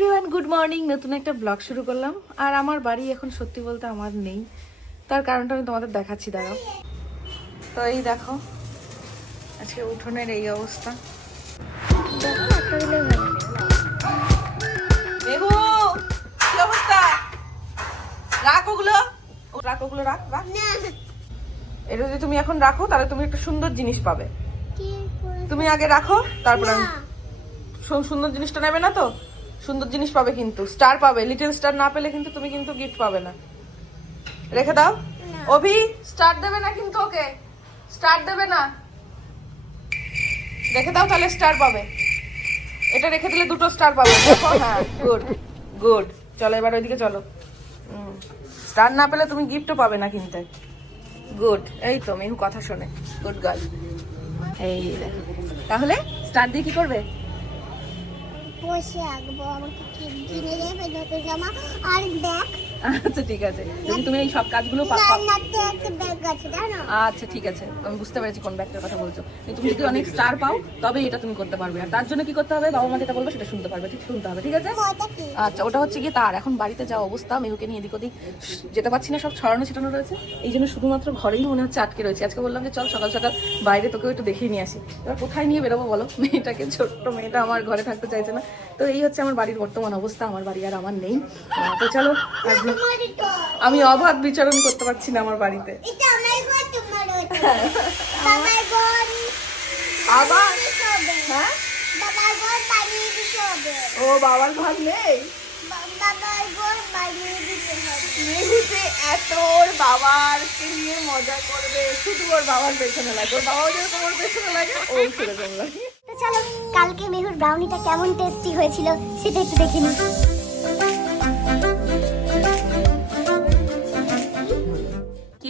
Everyone good morning নতুন একটা blog শুরু করলাম। আর আমার বাড়ি এখন সত্যি বলতে আমার নেই। তার কারণটা আমি তোমাদের দেখাচ্ছি দাঁড়াও। তো এই দেখো আজকে উঠোনের এই অবস্থা। দেখো, একটা দিলেই। মেঘু, কি অবস্থা? রাখ ওগুলো। ও, রাখ ওগুলো, রাখ, রাখ। এটা যদি তুমি এখন রাখো তাহলে তুমি একটা সুন্দর জিনিস পাবে। তুমি আগে রাখো তারপরে সুন্দর জিনিসটা নেবে না তো? সুন্দর জিনিস পাবে কিন্তু স্টার পাবে। লিটল স্টার না পেলে কিন্তু তুমি কিন্তু গিফট পাবে না। রেখে দাও। অভি স্টার দেবে না কিন্তু ওকে। স্টার দেবে না। রেখে দাও তাহলে স্টার পাবে। এটা রেখে দিলে দুটো স্টার পাবে। দেখো হ্যাঁ গুড গুড চলো এবার ওইদিকে চলো। স্টার না পেলে তুমি গিফটও পাবে না কিনতে। গুড এই তো মেহু কথা শোনে। গুড গার্ল এই তাহলে স্টার দিয়ে কি করবে? বসে আঁকবো আমাকে কিনে দেবে নতুন জামা? আর ব্যাগ আচ্ছা ঠিক আছে। যদি তুমি এই সব কাজগুলো আচ্ছা ঠিক আছে। আমি বুঝতে পেরেছি কোন ব্যাগটার কথা বলছো। তুমি যদি অনেক স্টার পাও তবে এটা তুমি করতে পারবে। আর তার জন্য কি করতে হবে? বাবা মা যেটা বলবে সেটা শুনতে পারবে ঠিক শুনতে হবে ঠিক আছে? আচ্ছা ওটা হচ্ছে গিয়ে তার। এখন বাড়িতে যা অবস্থা মেহুকে নিয়ে এদিক ওদিক যেতে পারছি না সব ছড়ানো ছিটানো রয়েছে। এই জন্য শুধুমাত্র ঘরেই মনে হচ্ছে আটকে রয়েছে। আজকে বললাম যে চল সকাল সকাল বাইরে তোকেও একটু দেখিয়ে নিয়ে আসি। এবার কোথায় নিয়ে বেরোবো বলো? মেয়েটাকে ছোট্ট মেয়েটা আমার ঘরে থাকতে চাইছে না। তো এই হচ্ছে আমার বাড়ির বর্তমান অবস্থা আমার বাড়ি আর আমার নেই। তো চলো আর আমি অবাধ বিচরণ করতে পারছি না আমার বাড়িতে। আবার? হ্যাঁ? হবে। ও বাবার ঘর নেই? মেহুতে এত ওর বাবারকে নিয়ে মজা করবে। শুধু ওর বাবার পেছনে লাগে। ওর বাবাও যেরকম ওর পেছনে লাগে ও সেরকম লাগে। তো চলো কালকে মেহুর ব্রাউনিটা কেমন টেস্টি হয়েছিল সেটা একটু দেখে নিই।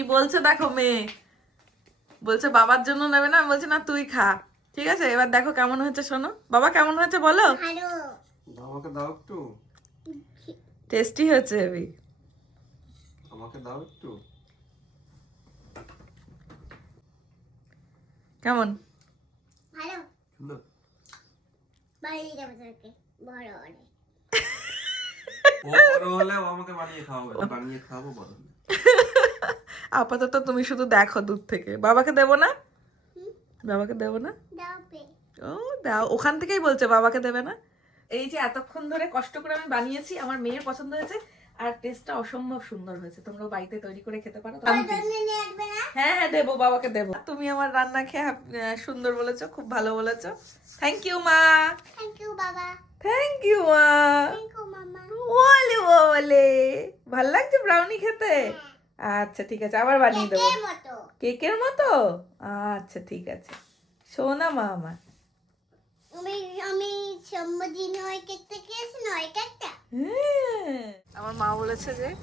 কি বলছে দেখো মেয়ে? বলছে বাবার জন্য নেবে না। বলছে না তুই খা। ঠিক আছে? এবার দেখো কেমন হয়েছে শোনো। বাবা কেমন হয়েছে বলো? ভালো। আমাকে দাও একটু। টেস্টি হয়েছে হেবি। আমাকে দাও একটু। কেমন? ভালো। সুন্দর। বানিয়ে যাব তোকে। বড় ও বড় হলে আমাকে বানিয়ে খাওয়াবে। বানিয়ে খাওয়াবো বড় হলে। আপাতত তুমি শুধু দেখো দূর থেকে। বাবাকে দেবো না? বাবাকে দেবো না? ও দাও। ওখান থেকেই বলছে বাবাকে দেবে না? এই যে এতক্ষণ ধরে কষ্ট করে আমি বানিয়েছি আমার মেয়ের পছন্দ হয়েছে আর টেস্টটা অসম্ভব সুন্দর হয়েছে। তোমরা বাড়িতে তৈরি করে খেতে পারো হ্যাঁ হ্যাঁ দেবো বাবাকে দেবো। তুমি আমার রান্না খেয়ে সুন্দর বলেছ খুব ভালো বলেছ। থ্যাংক ইউ মা। থ্যাংক ইউ বাবা। থ্যাংক ইউ মা। ওলে ওলে ভালো লাগছে ব্রাউনি খেতে? আচ্ছা ঠিক আছে আবার বানিয়ে দেবো। কেকের মতো। আচ্ছা ঠিক আছে। সোনা মা আমার। হ্যাঁ। আমার মা বলেছে যে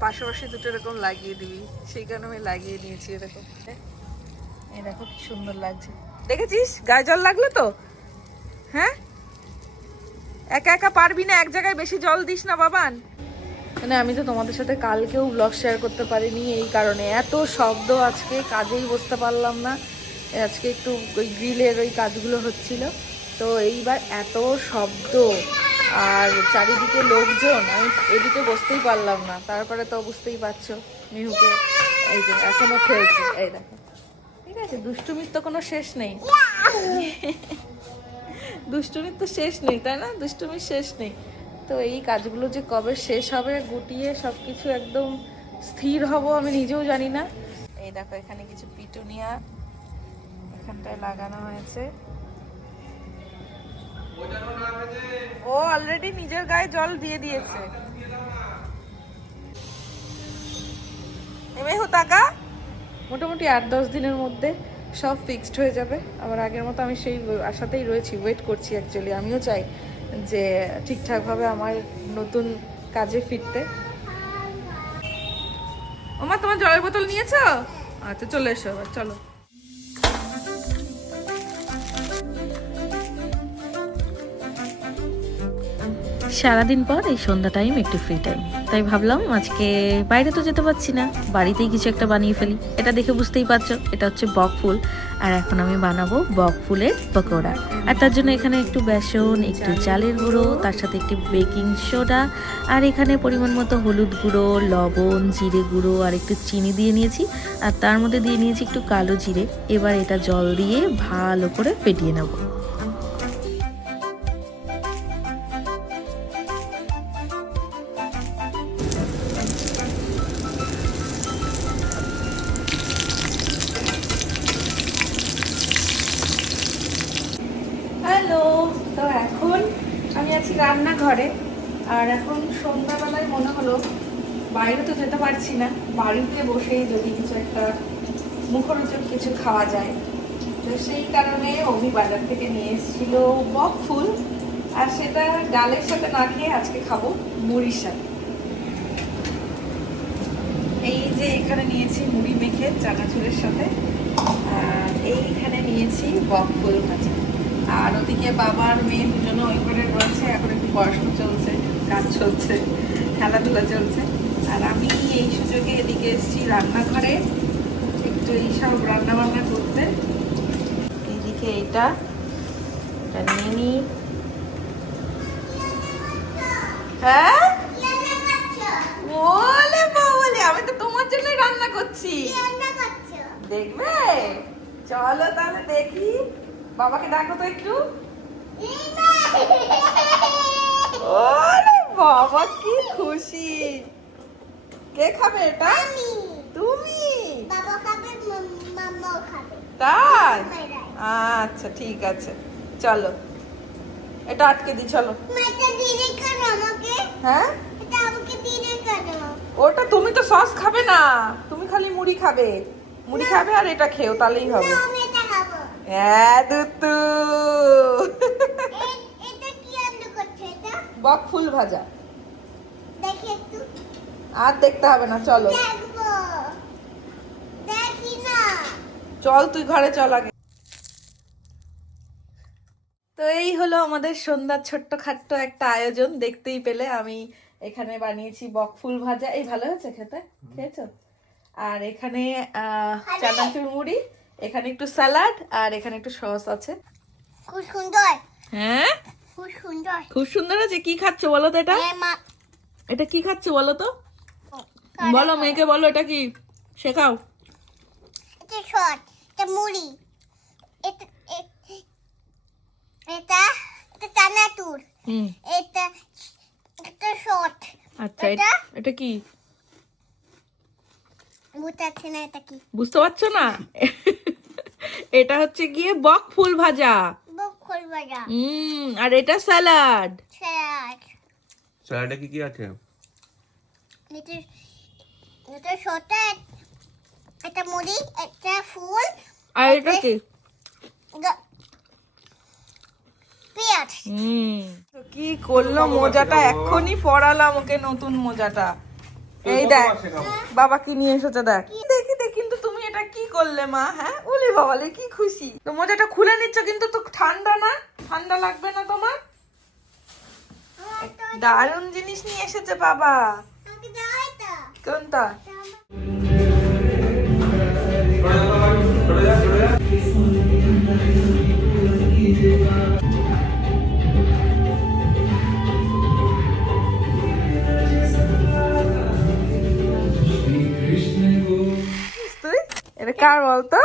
পাশাপাশি দুটো এরকম লাগিয়ে দিবি। সেই কারণে আমি লাগিয়ে নিয়েছি এরকম। এই দেখো কি সুন্দর লাগছে। দেখেছিস? গায়ে জল লাগল তো? হ্যাঁ? একা একা পারবি না এক জায়গায় বেশি জল দিস না বাবান। মানে আমি তো তোমাদের সাথে কালকেও ব্লগ শেয়ার করতে পারিনি এই কারণে। এত শব্দ আজকে কাজেই বসতে পারলাম না। আজকে একটু ওই গ্রিলের ওই কাজগুলো হচ্ছিল। তো এইবার এত শব্দ আর চারিদিকে লোকজন আমি এদিকে বসতেই পারলাম না। তারপরে তো বুঝতেই পারছ মিহুকে এই যে এখনও খেলছে। এই দেখো। ঠিক আছে দুষ্টুমির তো কোনো শেষ নেই। দুষ্টুমির তো শেষ নেই তাই না? দুষ্টুমির শেষ নেই। তো এই কাজগুলো যে কবে শেষ হবে, গুটিয়ে সব কিছু একদম স্থির হব আমি নিজেও জানি না। এই দেখো, এখানে কিছু পিটুনিয়া এখানটায় লাগানো হয়েছে। ও অলরেডি নিজের গায়ে জল দিয়ে দিয়েছে। এমেহু টাকা মোটামুটি আট দশ দিনের মধ্যে সব ফিক্সড হয়ে যাবে। আবার আগের মতো আমি সেই আশাতেই রয়েছি ওয়েট করছি অ্যাকচুয়ালি আমিও চাই যে ঠিকঠাকভাবে আমার নতুন কাজে ফিরতে। ওমা, তোমার জলের বোতল নিয়েছো? আচ্ছা চলে এসো এবার, চলো। সারাদিন পর এই সন্ধ্যা টাইম একটু ফ্রি টাইম তাই ভাবলাম আজকে বাইরে তো যেতে পারছি না, বাড়িতেই কিছু একটা বানিয়ে ফেলি। এটা দেখে বুঝতেই পারছ, এটা হচ্ছে বক ফুল। আর এখন আমি বানাবো বক ফুলের পকোড়া। আর তার জন্য এখানে একটু বেসন, একটু চালের গুঁড়ো, তার সাথে একটি বেকিং সোডা, আর এখানে পরিমাণ মতো হলুদ গুঁড়ো, লবণ, জিরে গুঁড়ো, আর একটু চিনি দিয়ে নিয়েছি। আর তার মধ্যে দিয়ে নিয়েছি একটু কালো জিরে। এবার এটা জল দিয়ে ভালো করে ফেটিয়ে নেব। তো এখন আমি আছি রান্নাঘরে। আর এখন সন্ধ্যাবেলায় মনে হলো বাইরে তো যেতে পারছি না, বাড়িতে বসেই যদি কিছু একটা মুখরোচক কিছু খাওয়া যায়। তো সেই কারণে অভি বাজার থেকে নিয়ে এসেছিল বক ফুল, আর সেটা ডালের সাথে না খেয়ে আজকে খাব মুড়ির সাথে। এই যে এখানে নিয়েছি মুড়ি মেখে চানাচুরের সাথে, আর এইখানে নিয়েছি বক ফুল ভাজা। আর ওদিকে বাবার মেয়ে দুজনে ওই করে রয়েছে এখন একটু পড়াশোনা চলছে কাজ চলছে খেলাধুলা চলছে। আর আমি এই সুযোগে এদিকে এসেছি রান্নাঘরে একটু এইসব রান্না বান্না করতে। এইদিকে এটা এটা নিয়ে নিই হ্যাঁ? বলে বলে আমি তো তোমার জন্যই রান্না করছি? দেখবে? চলো তাহলে দেখি। বাবাকে দেখো তো একটু। বাবা কি খুশি। কে খাবে এটা? তুমি? বাবা খাবে মাম্মাও খাবে। তাই? আচ্ছা ঠিক আছে। চলো। এটা আটকে দি চলো। হ্যাঁ? ওটা তুমি তো সস খাবে না। তুমি খালি মুড়ি খাবে। মুড়ি খাবে আর এটা খেও তাহলেই হবে। হ্যাঁ দুতু। এ- এটা কি রান্না করছে এটা বক ফুল ভাজা। আর দেখতে হবে না চলো। চল তুই ঘরে চল আগে। তো এই হলো আমাদের সন্ধ্যার ছোট্ট খাট্ট একটা আয়োজন দেখতেই পেলে। আমি এখানে বানিয়েছি বকফুল ভাজা। এই ভালো হয়েছে খেতে? খেয়েছো? আর এখানে আহ, চানাচুর মুড়ি। এখানে একটু স্যালাড আর এখানে একটু সস আছে। খুব সুন্দর। হ্যাঁ? খুব সুন্দর। খুব সুন্দর আছে কি খাচ্ছ বলো তো এটা? এটা কি খাচ্ছ বলো তো? বলো মেয়েকে বলো এটা কি? শেখাও। এটা শর্ট এটা মুড়ি। এটা এটা এটা চানাচুর। এটা এটা শর্ট। আচ্ছা এটা? এটা- কি? বুঝতে না এটা কি? বুঝতে পারছ না? এটা হচ্ছে গিয়ে বক ফুল ভাজা। বুক খুলবে না হুম আর এটা স্যালাড। স্যালাড। স্যালাডে কি কি আছে? এটা এটা শর্ট এটা মুড়ি এটা ফুল আর এটা কি? পেঁয়াজ। হুম। তো কি করল মোজাটা? এক্ষুনি পরালাম ওকে নতুন মোজাটা। এই দেখ বাবা কি নিয়ে এসেছে দেখ। এটা কি করলে মা হ্যাঁ? উলি বাবালে কি খুশি। তো মোজাটা খুলে নিচ্ছ কিন্তু তো ঠান্ডা না? ঠান্ডা লাগবে না তোমার? দারুণ জিনিস নিয়ে এসেছে বাবা। কোনটা দাও এটা কার বলতো?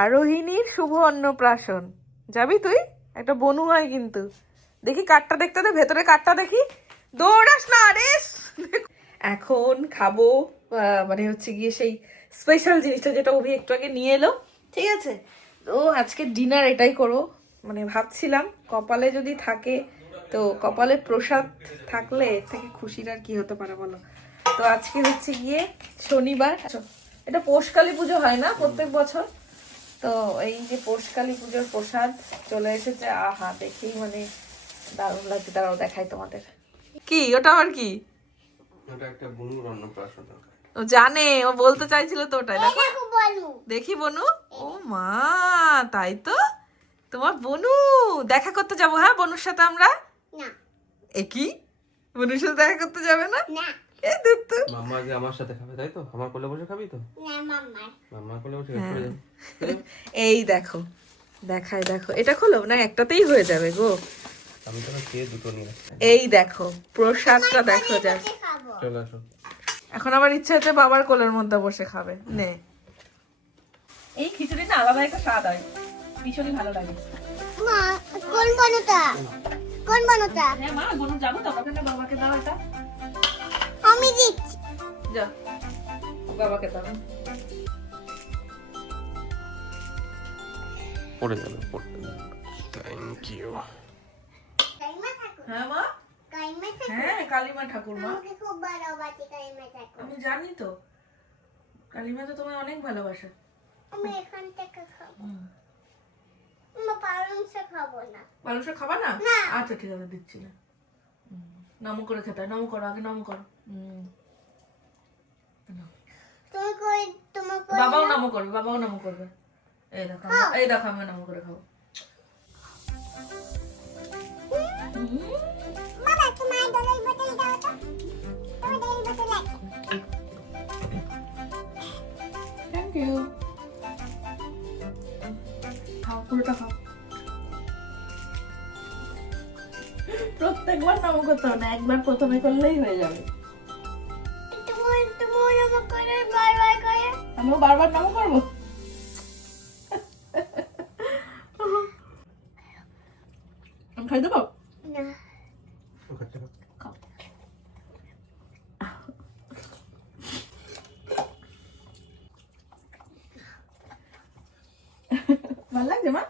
আরোহিণীর শুভ অন্নপ্রাশন। যাবি তুই? একটা বনু হয় কিন্তু। দেখি কাঠটা দেখতে দে ভেতরে কাঠটা দেখি। দৌড়াস না এখন খাব মানে হচ্ছে গিয়ে সেই স্পেশাল জিনিসটা যেটা অভি একটু আগে নিয়ে এলো। ঠিক আছে? তো আজকে ডিনার এটাই করো। মানে ভাবছিলাম কপালে যদি থাকে তো কপালে প্রসাদ থাকলে এর থেকে খুশির আর কি হতে পারে বলো? তো আজকে হচ্ছে গিয়ে শনিবার। এটা পৌষকালী পুজো হয় না প্রত্যেক বছর? তো এই যে পৌষকালী পুজোর প্রসাদ চলে এসেছে আহা দেখেই মানে দারুণ লাগছে। দাঁড়াও দেখাই তোমাদের। কি? ওটা আমার কি? ওটা একটা বুনুর অন্নপ্রাশন ও জানে ও বলতে চাইছিল তো ওটাই। দেখো দেখো। দেখি বনু? ও মা তাই তো? তোমার বনু? দেখা করতে যাব হ্যাঁ বনুর সাথে আমরা? না। এ কি মনুর সাথে দেখা করতে যাবে না? না। এ দূর মাম্মা আজকে আমার সাথে খাবে তাই তো? আমার কোলে বসে খাবি তো? না মাম্মার। মাম্মা কোলে বসে খাবি চলে যাবে। চলে যাবে। এই দেখো দেখায় দেখো। এটা খোলো না একটাতেই হয়ে যাবে গো। আমি তো খেয়ে দুটো নিয়ে এই দেখো প্রসাদটা দেখো যা চলে আসো। এখন আবার ইচ্ছা হচ্ছে বাবার কোলের মধ্যে বসে খাবে। নে। এই খিচুড়ি না আলাদা একটা স্বাদ হয়। ভীষণই ভালো লাগে। মা কোন বানোটা? কোন বানোটা? হ্যাঁ মা গরু যাব তো বাবাকে বাবাকে দাও এটা। দিচ্ছি যা বাবাকে দাও। পড়ে যাবে পড়ে থ্যাংক ইউ কাইমা ঠাকুর। হ্যাঁ মা? হ্যাঁ কালিমা ঠাকুর মা। আমি জানি তো। কালিমা তো তোমায় অনেক ভালোবাসে। আমি এখান থেকে খাব। মা পালং শাক খাব না। খাবা না। আচ্ছা ঠিক আছে দিচ্ছি না। নম করে খেতে নম করো আগে নম করো। বাবাও নম করবে বাবাও নম করবে। এই দেখো এই দেখো আমি নম করে খাব। থ্যাংক ইউ খাও পুরোটা খাও। প্রত্যেকবার নম করতে হবে না একবার প্রথমে করলেই হয়ে যাবে। আমিও বারবার নম করব। আমি খাই দেবো? ভালো লাগছে মা?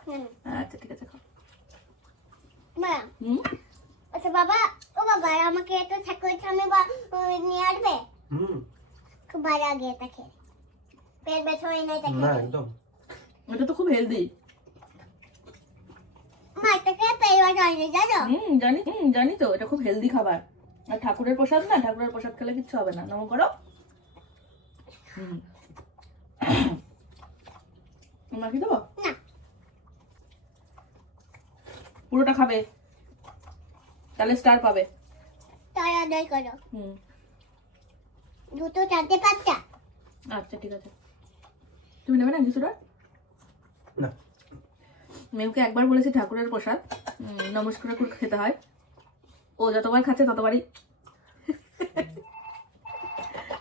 আচ্ছা ঠিক আছে খাও। হুম? বাবা ও বাবা আমাকে একটা ঠাকুর সামনে বা নিয়ে আসবে? হুম। খুব ভালো আগে এটা খেয়ে পেট ব্যথা হয় না এটা না একদম। এটা তো খুব হেলদি মা এটা পেট ব্যথা হয় না জানো? হুম জানি হুম জানি তো এটা খুব হেলদি খাবার। আর ঠাকুরের প্রসাদ না ঠাকুরের প্রসাদ খেলে কিচ্ছু হবে না। নম করো। হুম। দেবো? না। পুরোটা খাবে? তাহলে স্টার পাবে। তাই অর্ডার করো। হুম। দুটো চারটে পাঁচটা আচ্ছা ঠিক আছে। তুমি নেবে না কিছুটা না। মেমকে একবার বলেছি ঠাকুরের প্রসাদ। নমস্কার করে খেতে হয়। ও যতবার খাচ্ছে ততবারই।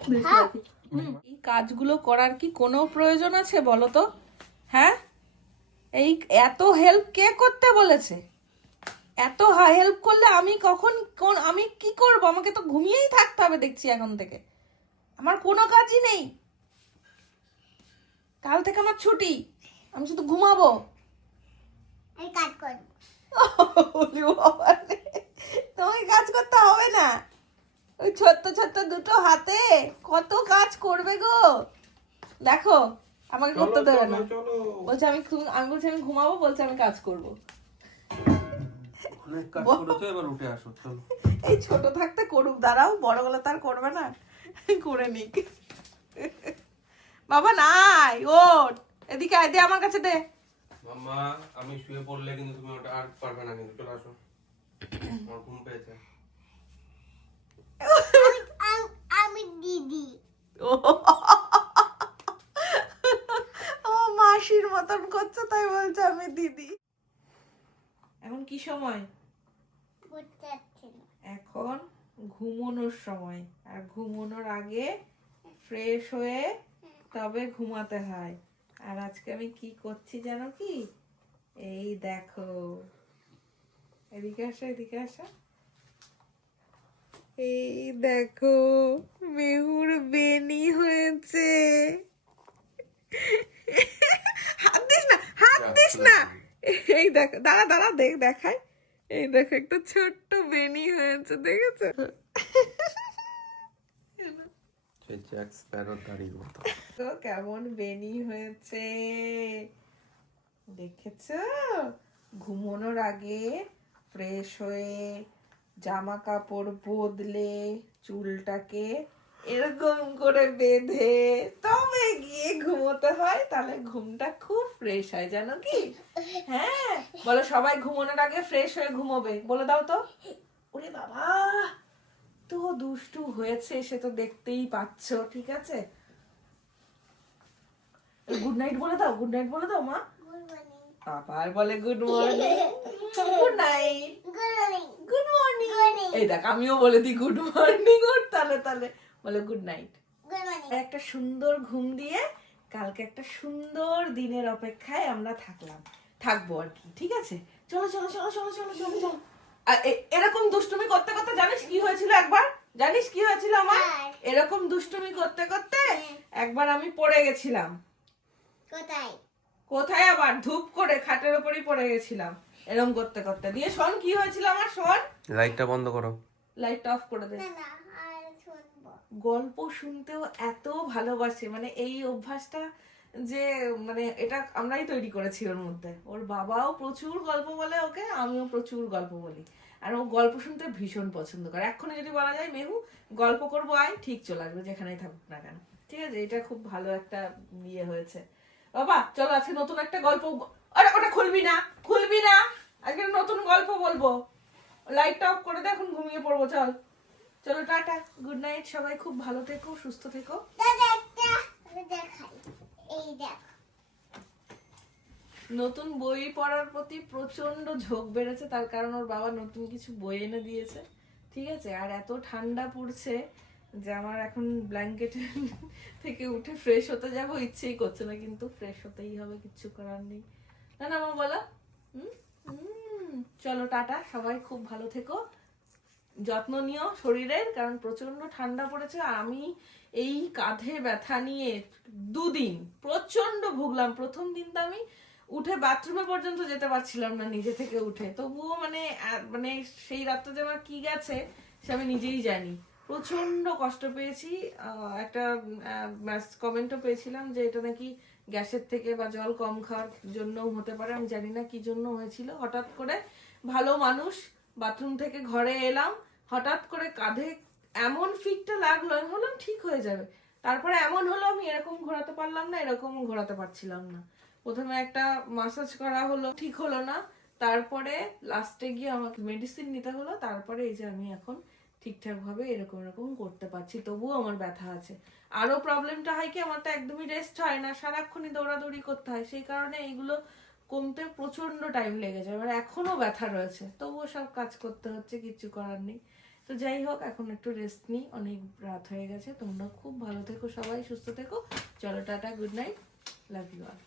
আছে। এই কাজগুলো করার কি কোনো প্রয়োজন আছে বলো তো? হ্যাঁ? এই এত হেল্প কে করতে বলেছে? এত হেল্প করলে আমি কখন কোন আমি কি করব? আমাকে তো ঘুমিয়েই থাকতে হবে দেখছি এখন থেকে। আমার কোনো কাজই নেই। কাল থেকে আমার ছুটি। আমি শুধু ঘুমাবো। আমি কাজ করব। তোমাকে কাজ করতে হবে না? ওই ছোট্ট ছোট্ট দুটো হাতে কত কাজ করবে গো? দেখো আমাকে করতে দেবে না। বলছে আমি তুমি- আমি বলছি আমি ঘুমাবো বলছে আমি কাজ করব। অনেক কাজ করেছ এবার উঠে আসো চলো। এই ছোট থাকতে করুক দাঁড়াও বড় গলা তার করবে না। করে নিক। বাবা নাই ওট এদিকে আয় দে আমার কাছে দে। মাম্মা আমি শুয়ে পড়লে কিন্তু তুমি ওটা আর পারবে না কিন্তু চলে আসো। আমার ঘুম পেয়েছে। আম- আমি দিদি। ও। ও মাসির মতন করছ তাই বলছে আমি দিদি। এখন কি সময়? এখন ঘুমানোর সময়। আর ঘুমানোর আগে ফ্রেশ হয়ে তবে ঘুমাতে হয়। আর আজকে আমি কি করছি জানো কি? এই দেখো। এদিকে আসো এদিকে আসো। এই দেখো মেহুর বেনি হয়েছে। হাত দিস না হাত দিস না। এই দেখো দাঁড়া দাঁড়া দেখ দেখাই। এই দেখো একটা ছোট্ট বেনি হয়েছে দেখেছ? কেমন বেনি হয়েছে? দেখেছ? ঘুমানোর আগে ফ্রেশ হয়ে জামা কাপড় বদলে চুলটাকে এরকম করে বেঁধে তবে গিয়ে ঘুমোতে হয় তাহলে ঘুমটা খুব ফ্রেশ হয় জানো কি? হ্যাঁ বলো সবাই ঘুমানোর আগে ফ্রেশ হয়ে ঘুমোবে বলে দাও তো। ওরে বাবা তো দুষ্টু হয়েছে সে তো দেখতেই পাচ্ছ ঠিক আছে? গুড নাইট বলে দাও গুড নাইট বলে দাও মা। আবার বলে good morning good night good morning good morning morning. এই দেখ আমিও বলে দিই গুড মর্নিং ওর তালে তালে বলে গুড নাইট গুড মর্নিং আর একটা সুন্দর ঘুম দিয়ে কালকে একটা সুন্দর দিনের অপেক্ষায় আমরা থাকলাম। থাকব আর কি ঠিক আছে? চলো চলো চলো চলো চলো চলো চলো। আর এরকম দুষ্টুমি করতে করতে জানিস কি হয়েছিল একবার? জানিস কি হয়েছিল আমার? এরকম দুষ্টুমি করতে করতে একবার আমি পড়ে গেছিলাম। কোথায়? কোথায় আবার? ধূপ করে খাটের ওপরই পড়ে গেছিলাম। এরকম করতে করতে। দিয়ে শোন কি হয়েছিল আমার? শোন। লাইটটা বন্ধ করো। লাইটটা অফ করে দে। না। গল্প শুনতেও এত ভালোবাসে। মানে এই অভ্যাসটা যে মানে এটা আমরাই তৈরি করেছি ওর মধ্যে। ওর বাবাও প্রচুর গল্প বলে ওকে, আমিও প্রচুর গল্প বলি। আর ও গল্প শুনতে ভীষণ পছন্দ করে। এক্ষুনি যদি বলা যায়, মেহু, গল্প করব, আয়, ঠিক চলে আসবে, যেখানেই থাকুক না কেন। ঠিক আছে? এটা খুব ভালো একটা ইয়ে হয়েছে। বাবা, চলো আজকে নতুন একটা গল্প আরে, ওটা খুলবি না খুলবি না। আজকে নতুন গল্প বলব। লাইটটা অফ করে দে, এখন ঘুমিয়ে পড়ব, চল। চলো টাটা গুড নাইট সবাই খুব ভালো থেকো সুস্থ থেকো। নতুন বই পড়ার প্রতি প্রচণ্ড ঝোঁক বেড়েছে তার কারণ ওর বাবা নতুন কিছু বই এনে দিয়েছে ঠিক আছে? আর এত ঠান্ডা পড়ছে যে আমার এখন ব্ল্যাঙ্কেট থেকে উঠে ফ্রেশ হতে যাব ইচ্ছেই করছে না কিন্তু ফ্রেশ হতেই হবে কিচ্ছু করার নেই। না না মা বলো। চলো টাটা সবাই খুব ভালো থেকো। যত্ন নিও শরীরের, কারণ প্রচণ্ড ঠান্ডা পড়েছে। আর আমি এই কাঁধে ব্যথা নিয়ে দুদিন প্রচণ্ড ভুগলাম। প্রথম দিন তো আমি উঠে বাথরুমে পর্যন্ত যেতে পারছিলাম না নিজে থেকে উঠে। তবুও মানে মানে সেই রাত্রে যে আমার কি গেছে, সে আমি নিজেই জানি। প্রচণ্ড কষ্ট পেয়েছি। একটা কমেন্টও পেয়েছিলাম যে এটা নাকি গ্যাসের থেকে বা জল কম খাওয়ার জন্য হতে পারে। আমি জানি না কি জন্য হয়েছিল। হঠাৎ করে ভালো মানুষ বাথরুম থেকে ঘরে এলাম। হঠাৎ করে কাঁধে এমন ফিটটা লাগল, আমি ভাবলাম ঠিক হয়ে যাবে। তারপরে এমন হলো আমি এরকম ঘোরাতে পারলাম না, এরকম ঘোরাতে পারছিলাম না। প্রথমে একটা মাসাজ করা হলো, ঠিক হলো না। তারপরে লাস্টে গিয়ে আমাকে মেডিসিন নিতে হলো। তারপরে এই যে আমি এখন ঠিকঠাক ভাবে এরকম এরকম করতে পারছি, তবুও আমার ব্যথা আছে। আরও প্রবলেমটা হয় কি, আমার তো একদমই রেস্ট হয় না, সারাক্ষণই দৌড়াদৌড়ি করতে হয়। সেই কারণে এইগুলো কমতে প্রচণ্ড টাইম লেগে যায় এবার এখনও ব্যথা রয়েছে। তবুও সব কাজ করতে হচ্ছে, কিছু করার নেই। তো যাই হোক, এখন একটু রেস্ট নিই। অনেক রাত হয়ে গেছে। তোমরা খুব ভালো থেকো, সবাই সুস্থ থেকো। চলো, tata good night love you all